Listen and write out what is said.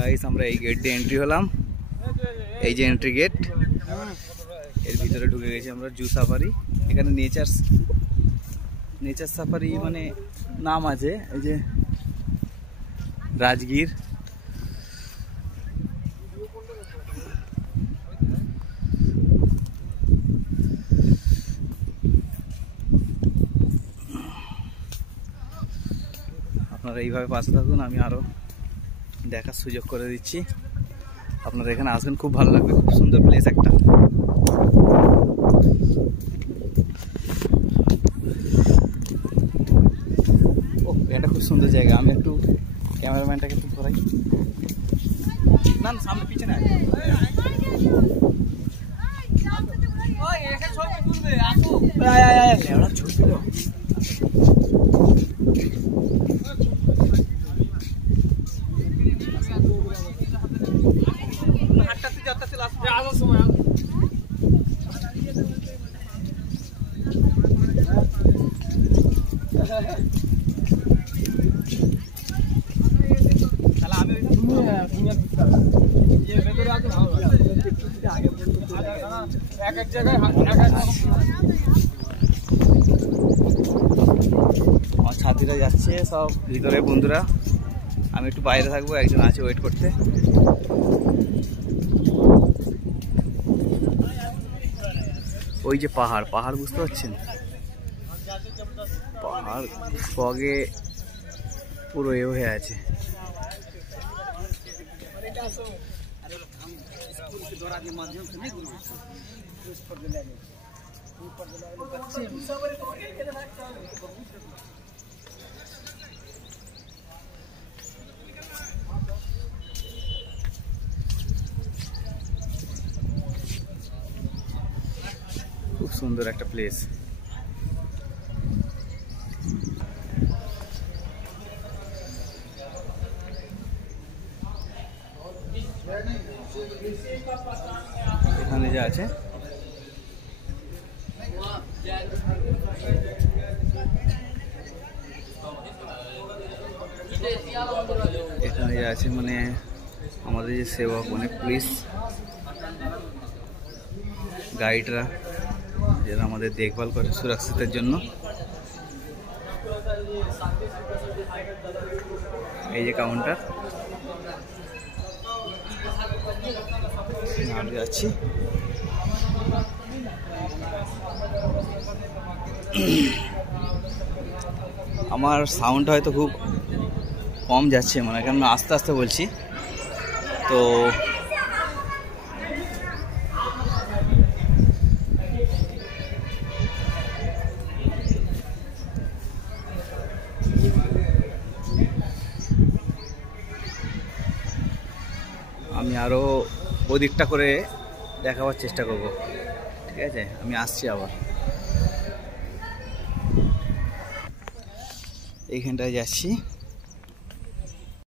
গাইস আমরা এই গেট দিয়ে এন্ট্রি হলাম, এই যে এন্ট্রি গেট, এর ভিতরে ঢুকে গেছি আমরা জু সাফারি। এখানে নেচার সাফারি মানে নাম আছে, এই যে রাজগীর। আপনারা এইভাবে পাশে থাকুন, আমি আরো দেখার সুযোগ করে দিচ্ছি। আপনারা এখানে আসবেন, খুব ভালো লাগবে, খুব সুন্দর প্লেস একটা। ও এটা খুব সুন্দর জায়গা। আমি একটু ক্যামেরাম্যানটাকে একটু ঘোরাই, না সামনে পিছনে ছবি। আমার ছাত্রীরা যাচ্ছে সব ভিতরে, বন্ধুরা আমি একটু বাইরে থাকবো, একজন আছে ওয়েট করতে। ওই যে পাহাড়, পাহাড় বুঝতে পারছেন, পাহাড় ফগে পুরো এ হয়ে আছে। খুব সুন্দর একটা প্লেস। এখানে যা আছে এখানে যা আছে মানে আমাদের যে সেবক মানে পুলিশ গাইডরা, যারা আমাদের দেখভাল করে সুরক্ষিতের জন্য। এই যে কাউন্টার, আমি যাচ্ছি। আমার সাউন্ড হয়তো খুব কম যাচ্ছে, মানে কেন আস্তে আস্তে বলছি তো। আমি আরো ওদিকটা করে দেখাবার চেষ্টা করব, ঠিক আছে? আমি আসছি আবার, এইখানটায় যাচ্ছি।